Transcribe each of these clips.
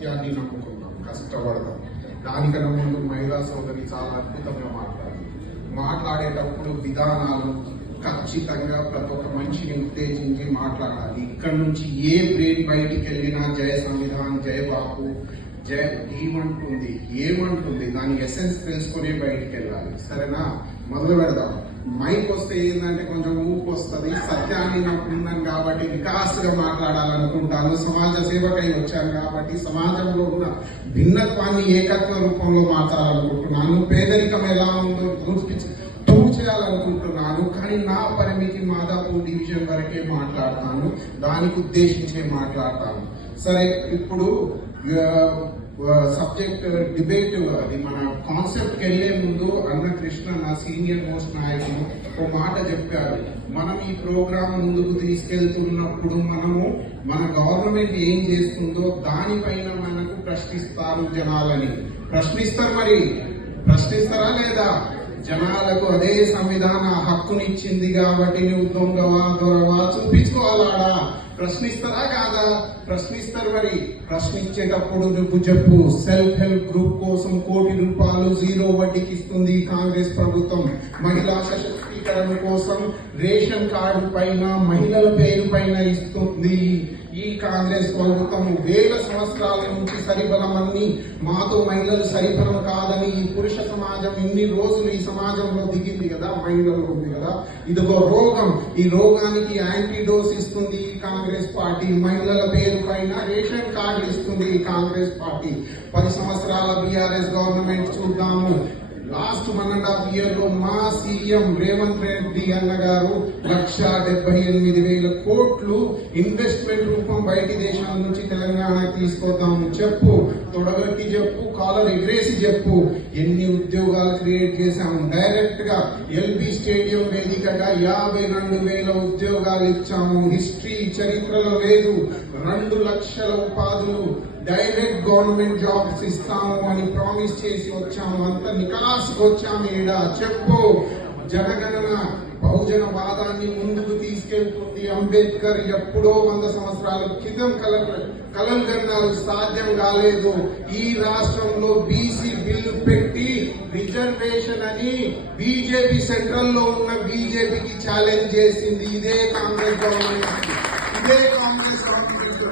సత్యాన్ని నమ్ముకున్నాం, కష్టపడదాం. దానికన్నా ముందు మహిళా సోదరి చాలా అద్భుతంగా మాట్లాడేటప్పుడు విధానాలు ఖచ్చితంగా ప్రతి ఒక్క మనిషిని ఉత్తేజించి మాట్లాడాలి. ఇక్కడ నుంచి ఏ బ్రెయిన్ బయటికి వెళ్ళినా జయ సంవిధాన్, జయ బాపు, జయ ఏమంటుంది దాని ఎసెన్స్ తెలుసుకునే బయటికి వెళ్ళాలి. సరేనా? మొదలు పెడదాం. మైక్ వస్తే ఏంటంటే కొంచెం ఊపు వస్తుంది. సత్యాన్ని నాకు ఉన్నాను కాబట్టి వికాసగా మాట్లాడాలనుకుంటాను. సమాజ సేవకై వచ్చాను కాబట్టి సమాజంలో ఉన్న భిన్నత్వాన్ని ఏకత్వ రూపంలో మార్చాలనుకుంటున్నాను. పేదరికం ఎలా ఉందో చేయాలనుకుంటున్నాను. కానీ నా పరిమితి మాదాపూర్ డివిజన్ వరకే మాట్లాడతాను, దానికి ఉద్దేశించే మాట్లాడతాను. సరే, ఇప్పుడు సబ్జెక్ట్ డిబేట్ అది మన కాన్సెప్ట్ వెళ్లే ముందు అన్న కృష్ణ, నా సీనియర్ మోస్ట్ నాయకుడు, ఒక మాట చెప్పారు. మనం ఈ ప్రోగ్రాం ముందుకు తీసుకెళ్తున్నప్పుడు మన గవర్నమెంట్ ఏం చేస్తుందో దానిపైన మనకు ప్రశ్నిస్తారు జనాలని. ప్రశ్నిస్తారా లేదా? జనాలకు అదే సంవిధాన హక్కునిచ్చింది కాబట్టి నువ్వు దొంగవా దొరవా చూపించుకోవాలా? ప్రశ్నిస్తారా కాదా? ప్రశ్నిస్తారు. మరి ప్రశ్నించేటప్పుడు నువ్వు చెప్పు. సెల్ఫ్ హెల్ప్ గ్రూప్ కోసం ₹1 కోటి జీరో వడ్డీకి ఇస్తుంది కాంగ్రెస్ ప్రభుత్వం. మహిళా సశక్తీకరణ కోసం రేషన్ కార్డు పైన మహిళల పేరు పైన ఇస్తుంది ఈ కాంగ్రెస్ ప్రభుత్వం. వేల సంవత్సరాల నుంచి సరిబలమని మాతో మహిళలు సరిబలం కాదని ఈ పురుష సమాజం ఇన్ని రోజులు ఈ సమాజంలో దిగింది కదా, మహిళలు ఉంది కదా. ఇదిగో రోగం. ఈ రోగానికి యాంటీడోస్ ఇస్తుంది ఈ కాంగ్రెస్ పార్టీ. మహిళల పేరు పైన రేషన్ కార్డు ఇస్తుంది ఈ కాంగ్రెస్ పార్టీ. 10 సంవత్సరాల బీఆర్ఎస్ గవర్నమెంట్ చూద్దాము. లాస్ట్ 1.5 year లో మా సీఎం రేవంత్ రెడ్డి అన్న గారు 1,78,000 కోట్లు ఇన్వెస్ట్మెంట్ రూపం బయటి దేశాల నుంచి తెలంగాణకి తీసుకొద్దాము. చెప్పు, తొడగొట్టి చెప్పు, కాలర్ ఎగరేసి చెప్పు. ఎన్ని ఉద్యోగాలు క్రియేట్ చేశాము. డైరెక్ట్ గా ఎల్బీ స్టేడియం వేదికగా 52,000 ఉద్యోగాలు ఇచ్చాము. హిస్టరీ చరిత్రలో లేదు. 2 లక్షల ఉపాధులు డైరెక్ట్ గవర్నమెంట్ జాబ్స్ ఇస్తాము అని ప్రామిస్ చేసి వచ్చాము. అంత నికాసుకు వచ్చాము. ఈడ చెప్పు. జనగణన బహుజన వాదాన్ని ముందుకు తీసుకెళ్తుంది. అంబేద్కర్ ఎప్పుడో 100 సంవత్సరాల క్రితం కలలు కన్నారు, సాధ్యం కాలేదు. ఈ రాష్ట్రంలో బీసీ బిల్లు పెట్టి రిజర్వేషన్ అని బీజేపీ సెంట్రల్ లో ఉన్న బీజేపీకి ఛాలెంజ్ చేసింది ఇదే కాంగ్రెస్ గవర్నమెంట్.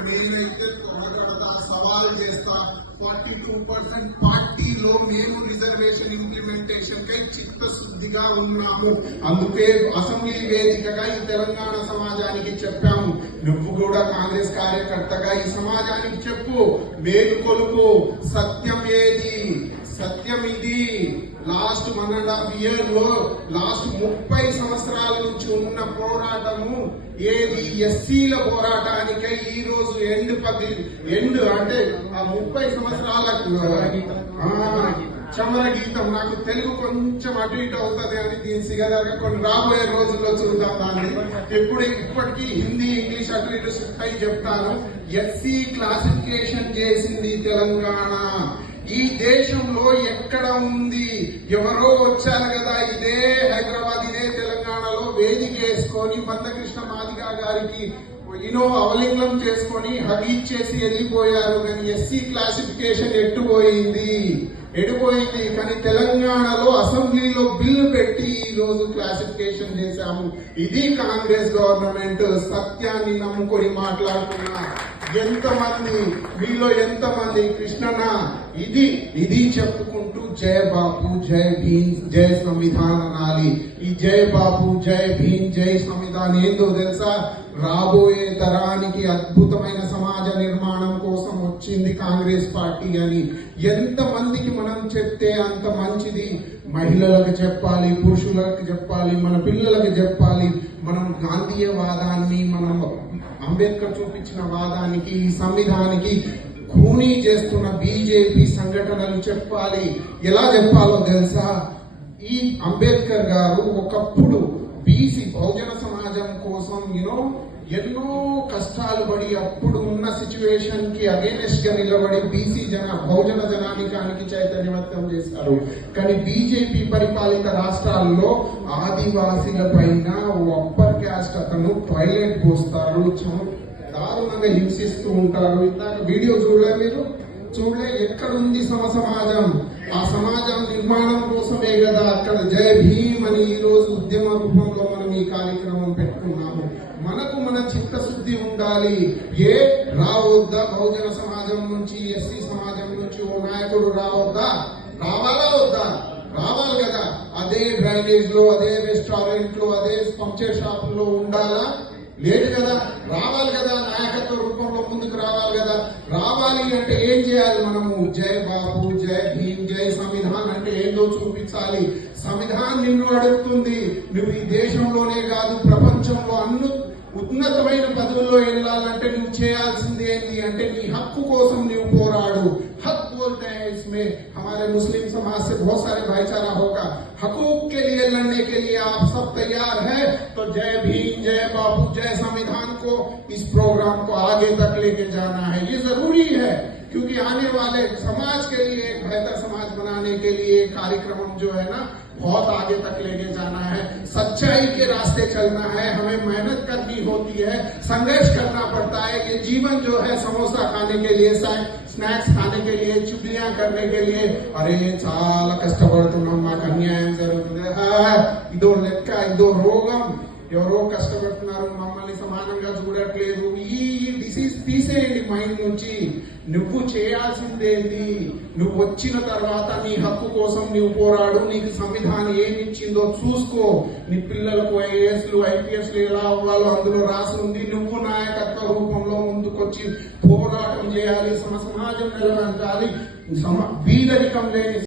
నేనైతే త్వరగా సవాల్ చేస్తా. 42% పార్టీలో మేము రిజర్వేషన్ ఇంప్లిమెంటేషన్ కై చిత్తశుద్ధిగా ఉన్నాము. అందుకే అసెంబ్లీ వేదికగా ఈ తెలంగాణ సమాజానికి చెప్పాము. నువ్వు కూడా కాంగ్రెస్ కార్యకర్తగా ఈ సమాజానికి చెప్పు. మేలుకొలుపు. సత్యం ఏది? సత్యం ఇది. లాస్ట్ 1.5 year లో లాస్ట్ 30 సంవత్సరాల నుంచి ఉన్న పోరాటము ఏది? ఎస్సీల పోరాటానికై ఈ రోజు ఎండ్ అంటే ఆ 30 సంవత్సరాల చమర గీతం. నాకు తెలుగు కొంచెం అటు ఇటు అవుతుంది అని దీని సిగదరగా కొన్ని రాబోయే రోజుల్లో చూద్దాం దాన్ని. ఇప్పటికీ హిందీ ఇంగ్లీష్ అటు ఇటు షిఫ్ట్ అయి చెప్తాను. ఎస్సీ క్లాసిఫికేషన్ చేసింది తెలంగాణ. ఈ దేశంలో ఎక్కడ ఉంది? ఎవరో వచ్చారు కదా, ఇదే హైదరాబాద్ ఇదే తెలంగాణలో వేదిక వేసుకొని మందకృష్ణ మాదిగ గారికి అవలింగనం చేసుకొని హగిచ్చేసి వెళ్ళిపోయారు. కానీ ఎస్సీ క్లాసిఫికేషన్ ఎడిపోయింది. కానీ తెలంగాణలో అసెంబ్లీలో బిల్లు పెట్టి ఈ రోజు క్లాసిఫికేషన్ చేశాము. ఇది కాంగ్రెస్ గవర్నమెంట్. సత్యాన్ని నమ్ముకొని మాట్లాడుతున్నా మీలో ఎంతమంది కృష్ణన్న ఇది చెప్పుకుంటూ జయ బాపు, జయ భీమ్, జయ సంవిధాన్ అనాలి. ఈ జయ బాపు, జయ భీమ్, జయ సంవిధాన్ ఏందో తెలుసా? రాబోయే తరానికి అద్భుతమైన సమాజ నిర్మాణం కోసం వచ్చింది కాంగ్రెస్ పార్టీ అని ఎంతమందికి మనం చెప్తే అంత మంచిది. మహిళలకు చెప్పాలి, పురుషులకు చెప్పాలి, మన పిల్లలకు చెప్పాలి. మనం గాంధీయ వాదాన్ని, మనం అంబేద్కర్ చూపించిన వాదానికి, ఈ సంవిధానికి ఖూనీ చేస్తున్న బీజేపీ సంఘటనలు చెప్పాలి. ఎలా చెప్పాలో తెలుసా? ఈ అంబేద్కర్ గారు ఒకప్పుడు బీసీ బహుజన సమాజం కోసం ఎన్నో కష్టాలు పడి అప్పుడు ఉన్న సిచ్యువేషన్ కి అగేనెస్ట్ గా నిలబడి బీసీ బహుజన జనానికానికి చైతన్యవంతం చేశారు. కానీ బీజేపీ పరిపాలిత రాష్ట్రాల్లో ఆదివాసీల పైన అప్పర్ క్యాస్ట్ అతను టాయిలెట్ పోస్తారు, దారుణంగా హింసిస్తూ ఉంటారు. ఇందాక వీడియో చూడలే మీరు? చూడలే ఎక్కడుంది సమాజం. ఆ సమాజం నిర్మాణం కోసమే కదా అక్కడ జయ భీమ్ అని ఈ రోజు ఉద్యమ రూపంలో మనం ఈ కార్యక్రమం పెట్టుకున్నాము. మనకు మన చిత్తశుద్ధి ఉండాలి. రావద్దా బహుజన సమాజం నుంచి, ఎస్సీ సమాజం నుంచి ఓ నాయకుడు రావద్దా? రావాలా వద్దా? రావాలి కదా. అదే డ్రైనేజ్ లో, అదే రెస్టారెంట్ లో, అదే పంక్చర్ షాప్ లో ఉండాలా? లేదు కదా. రావాలి కదా, నాయకత్వ రూపంలో ముందుకు రావాలి కదా. రావాలి అంటే ఏం చేయాలి మనము? జై బాబు, జై భీమ్, జై సంవిధాన్ అంటే ఏందో చూపించాలి. సంవిధాన్ నిన్ను అడుగుతుంది. నువ్వు ఈ దేశంలోనే కాదు ప్రపంచంలో ఉన్నతమైన పదవుల్లో వెళ్ళాలంటే నువ్వు చేయాల్సింది ఏంటి అంటే నీ హక్కు కోసం నువ్వు పోరాడు. हक बोलते हैं इसमें, हमारे मुस्लिम समाज से बहुत सारे भाईचारा होगा. हकूक के लिए लड़ने के लिए आप सब तैयार हैं तो जय भीम, जय बापू, जय संविधान को इस प्रोग्राम को आगे तक लेके जाना है. ये जरूरी है क्योंकि आने वाले समाज के लिए, एक बेहतर समाज बनाने के लिए कार्यक्रम जो है ना बहुत आगे तक लेके जाना है. सच्चाई के रास्ते चलना है, हमें मेहनत करनी होती है, संघर्ष करना पड़ता है. ये जीवन जो है समोसा खाने के लिए, స్నాక్స్ खाने के लिए, చుగ్లియాं करने के लिए అరే చాలా కష్టపడుతున్నాం, మాకు అన్యాయం జరుగుతుంది, ఇదో లెక్క, ఇదో రోగం, ఎవరో కష్టపడుతున్నారు, మమ్మల్ని సమానంగా చూడట్లేదు, ఈ డిసీజ్ తీసేయండి మైండ్ నుంచి. నువ్వు చేయాల్సిందేంటి? నువ్వు వచ్చిన తర్వాత నీ హక్కు కోసం నువ్వు పోరాడు. నీకు సంవిధానం ఏమిచ్చిందో చూసుకో. నీ పిల్లలకు ఐఏఎస్లు, ఐపీఎస్లు ఎలా అవ్వాలో అందులో రాసి ఉంది. నువ్వు నాయకత్వ రూపంలో ముందుకొచ్చి పోరాటం చేయాలి, సమాజం నిలబెట్టాలి. బీదరికం లేని